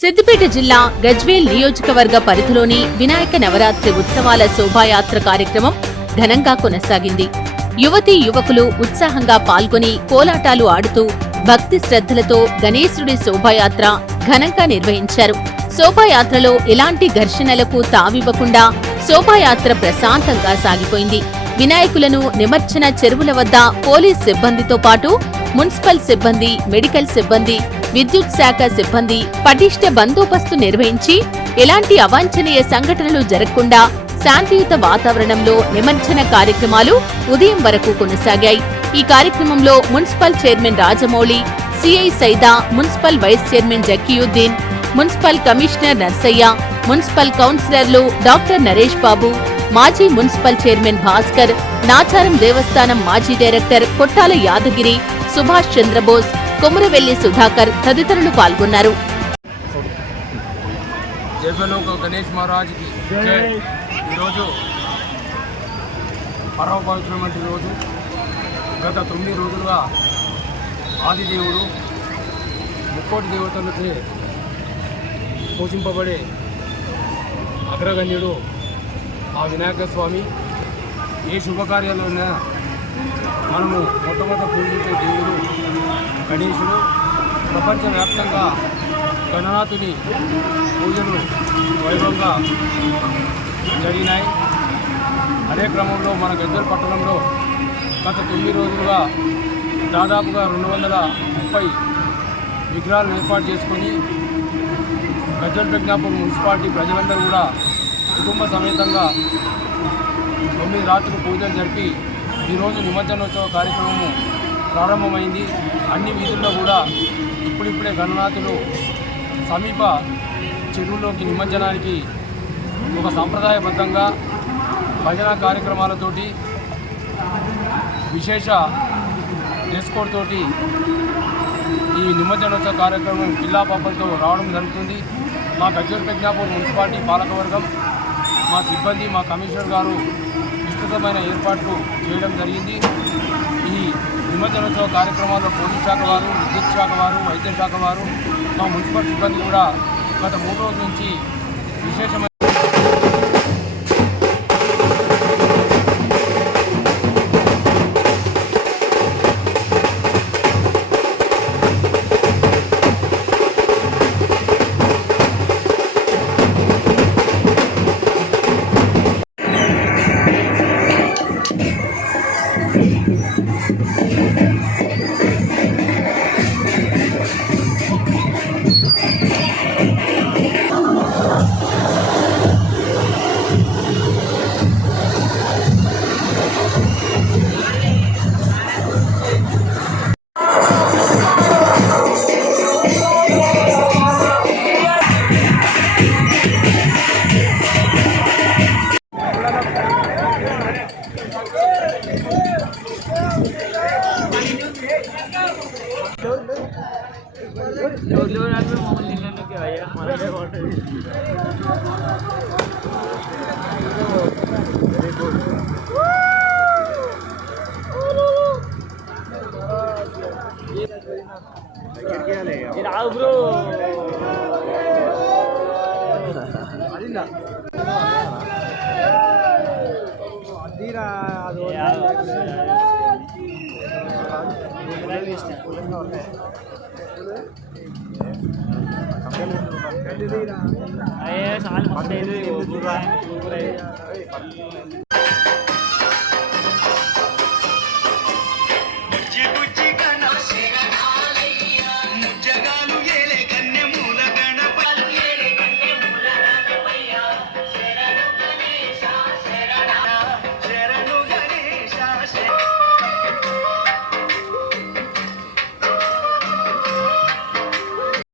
సిద్దిపేట జిల్లా గజ్వేల్ నియోజకవర్గ పరిధిలోని వినాయక నవరాత్రి ఉత్సవాల శోభాయాత్ర కార్యక్రమం ఘనంగా కొనసాగింది. యువతీ యువకులు ఉత్సాహంగా పాల్గొని కోలాటాలు ఆడుతూ భక్తి శ్రద్ధలతో గణేశుడి శోభాయాత్ర ఘనంగా నిర్వహించారు. శోభాయాత్రలో ఎలాంటి ఘర్షణలకు తావివ్వకుండా శోభాయాత్ర ప్రశాంతంగా సాగిపోయింది. వినాయకులను నిమజ్జన చెరువుల వద్ద పోలీస్ సిబ్బందితో పాటు మున్సిపల్ సిబ్బంది, మెడికల్ సిబ్బంది, విద్యుత్ శాఖ సిబ్బంది పటిష్ట బందోబస్తు నిర్వహించి ఎలాంటి అవాంఛనీయ సంఘటనలు జరగకుండా శాంతియుత వాతావరణంలో నిమజ్జన కార్యక్రమాలు ఉదయం వరకు కొనసాగాయి. ఈ కార్యక్రమంలో municipal chairman Rajamouli, CI Saida, municipal vice chairman Zakiuddin, municipal commissioner Narsaiah, municipal కౌన్సిలర్లు డాక్టర్ నరేష్ బాబు, మాజీ మున్సిపల్ చైర్మన్ భాస్కర్, నాచారం దేవస్థానం మాజీ డైరెక్టర్ కొట్టాల యాదగిరి, సుభాష్ చంద్రబోస్, కొమురవెల్లి సుధాకర్ తదితరులు పాల్గొన్నారు. గణేష్ మహారాజ్ కి జై. ఈరోజు పరమ పవిత్రమైన రోజు. గత 9 రోజులుగా ఆదిదేవుడు ముక్కోటి దేవతలచే పూజింపబడే అగ్రగణ్యుడు ఆ వినాయక స్వామి. ఏ శుభకార్యాలైనా మనము మొట్టమొదట పూజించే దేవుడు గణేశుడు. ప్రపంచవ్యాప్తంగా గణనాథుని పూజలు వైభవంగా జరిగినాయి. అదే క్రమంలో మన గజ్వేల్ పట్టణంలో గత 9 రోజులుగా దాదాపుగా 230 విగ్రహాలు ఏర్పాటు చేసుకొని గజ్వేల్ ప్రజ్ఞాపూర్ మున్సిపాలిటీ ప్రజలందరూ కూడా కుటుంబ సమేతంగా 9 రాత్రులు పూజలు జరిపి ఈరోజు నిమజ్జనోత్సవ కార్యక్రమము ప్రారంభమైంది. అన్ని వీధుల్లో కూడా ఇప్పుడిప్పుడే గణనాథులు సమీప చెరువులోకి నిమజ్జనానికి ఒక సాంప్రదాయబద్ధంగా భజన కార్యక్రమాలతోటి విశేష డ్రెస్ కోడ్ తోటి ఈ నిమజ్జనోత్సవ కార్యక్రమం జిల్లా పాపలతో రావడం జరుగుతుంది. మా గజ్వేల్ ప్రజ్ఞాపూర్ మున్సిపాలిటీ పాలకవర్గం, మా సిబ్బంది, మా కమిషనర్ గారు విస్తృతమైన ఏర్పాట్లు చేయడం జరిగింది. ఈ నిమజ్జనోత్సవ కార్యక్రమాల్లో పోలీస్ శాఖ వారు, విద్యుత్ శాఖ వారు, వైద్య శాఖ వారు, మా మున్సిపల్ సిబ్బంది కూడా గత 3 రోజుల నుంచి విశేషమైన అయ్యే సాల్ మస్తు